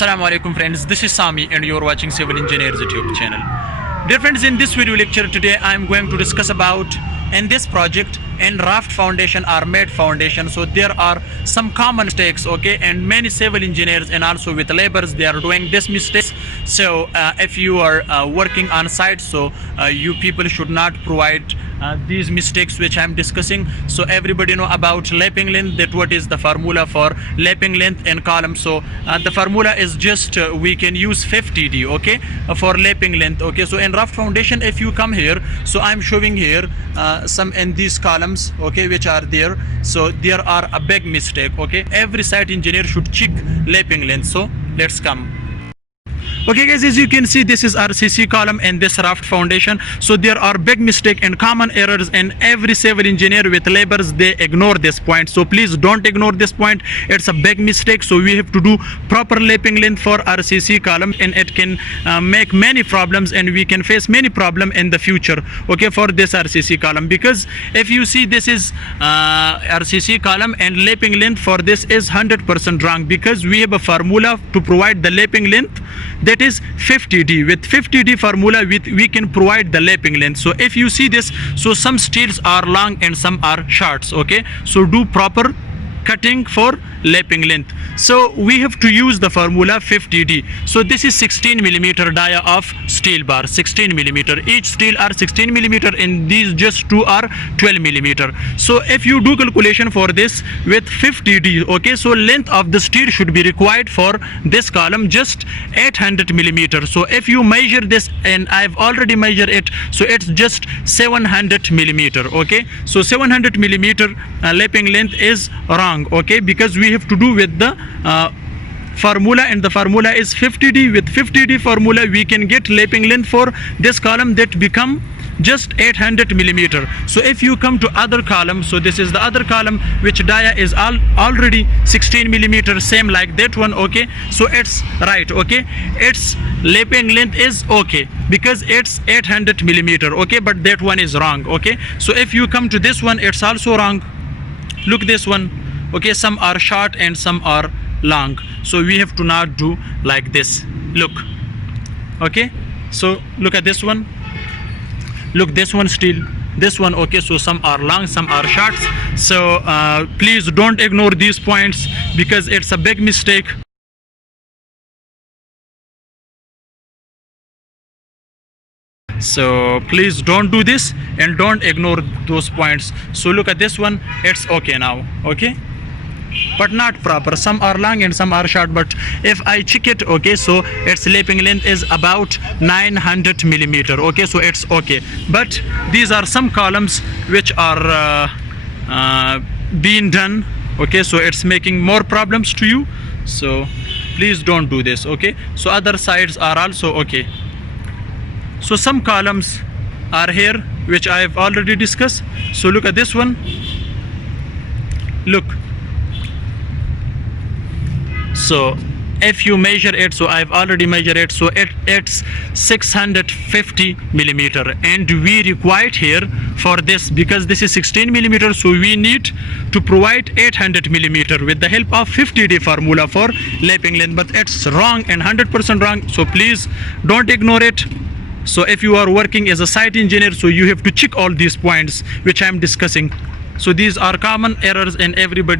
Assalamu alaikum friends, this is Sami and you're watching Civil Engineers YouTube channel. Dear friends, in this video lecture today I am going to discuss about in this project in raft foundation or mat foundation. So there are some common mistakes, okay, and many civil engineers and also with laborers they are doing this mistakes. So if you are working on site, so you people should not provide these mistakes which I am discussing. So everybody know about lapping length, that what is the formula for lapping length in column. So the formula is just we can use 50D, okay, for lapping length, okay. So in raft foundation, if you come here, so I'm showing here some in these columns, okay, which are there. So there are a big mistake, okay. Every site engineer should check lapping length. So let's come. Okay guys, as you can see, this is RCC column and this raft foundation. So there are big mistake and common errors, and every civil engineer with laborers they ignore this point. So please don't ignore this point, it's a big mistake. So we have to do proper lapping length for RCC column, and it can make many problems and we can face many problem in the future, okay, for this RCC column. Because if you see, this is RCC column and lapping length for this is 100% wrong, because we have a formula to provide the lapping length, that is 50D. With 50D formula we can provide the lapping length. So if you see this, so some steels are long and some are shorts, okay. So do proper cutting for lapping length. So we have to use the formula 50D. So this is 16 millimeter dia of steel bar, 16 millimeter. Each steel are 16 millimeter and these just two are 12 millimeter. So if you do calculation for this with 50D, okay, so length of the steel should be required for this column just 800 millimeter. So if you measure this, and I've already measured it, so it's just 700 millimeter, okay. So 700 millimeter lapping length is wrong, okay, because we have to do with the formula, and the formula is 50D. With 50D formula we can get lapping length for this column that become just 800 millimeter. So if you come to other column, so this is the other column which dia is already 16 millimeter, same like that one, okay. So it's right, okay, its lapping length is okay because it's 800 millimeter, okay, but that one is wrong, okay. So if you come to this one, it's also wrong. Look this one, okay, some are short and some are long. So we have to not do like this. Look, okay, so look at this one, look this one still, this one, okay. So some are long, some are short. So please don't ignore these points because it's a big mistake. So please don't do this and don't ignore those points. So look at this one, it's okay now, okay, but not proper. Some are long and some are short, but if I check it, okay, so its lapping length is about 900 millimeter, okay. So it's okay, but these are some columns which are being done, okay. So it's making more problems to you, so please don't do this, okay. So other sides are also okay. So some columns are here which I have already discussed. So look at this one, look. So if you measure it, so I've already measured it, so it's 650 millimeter, and we required here for this, because this is 16 millimeter, so we need to provide 800 millimeter with the help of 50D formula for lapping length, but it's wrong and 100% wrong. So please don't ignore it. So if you are working as a site engineer, so you have to check all these points which I am discussing. So these are common errors in everybody.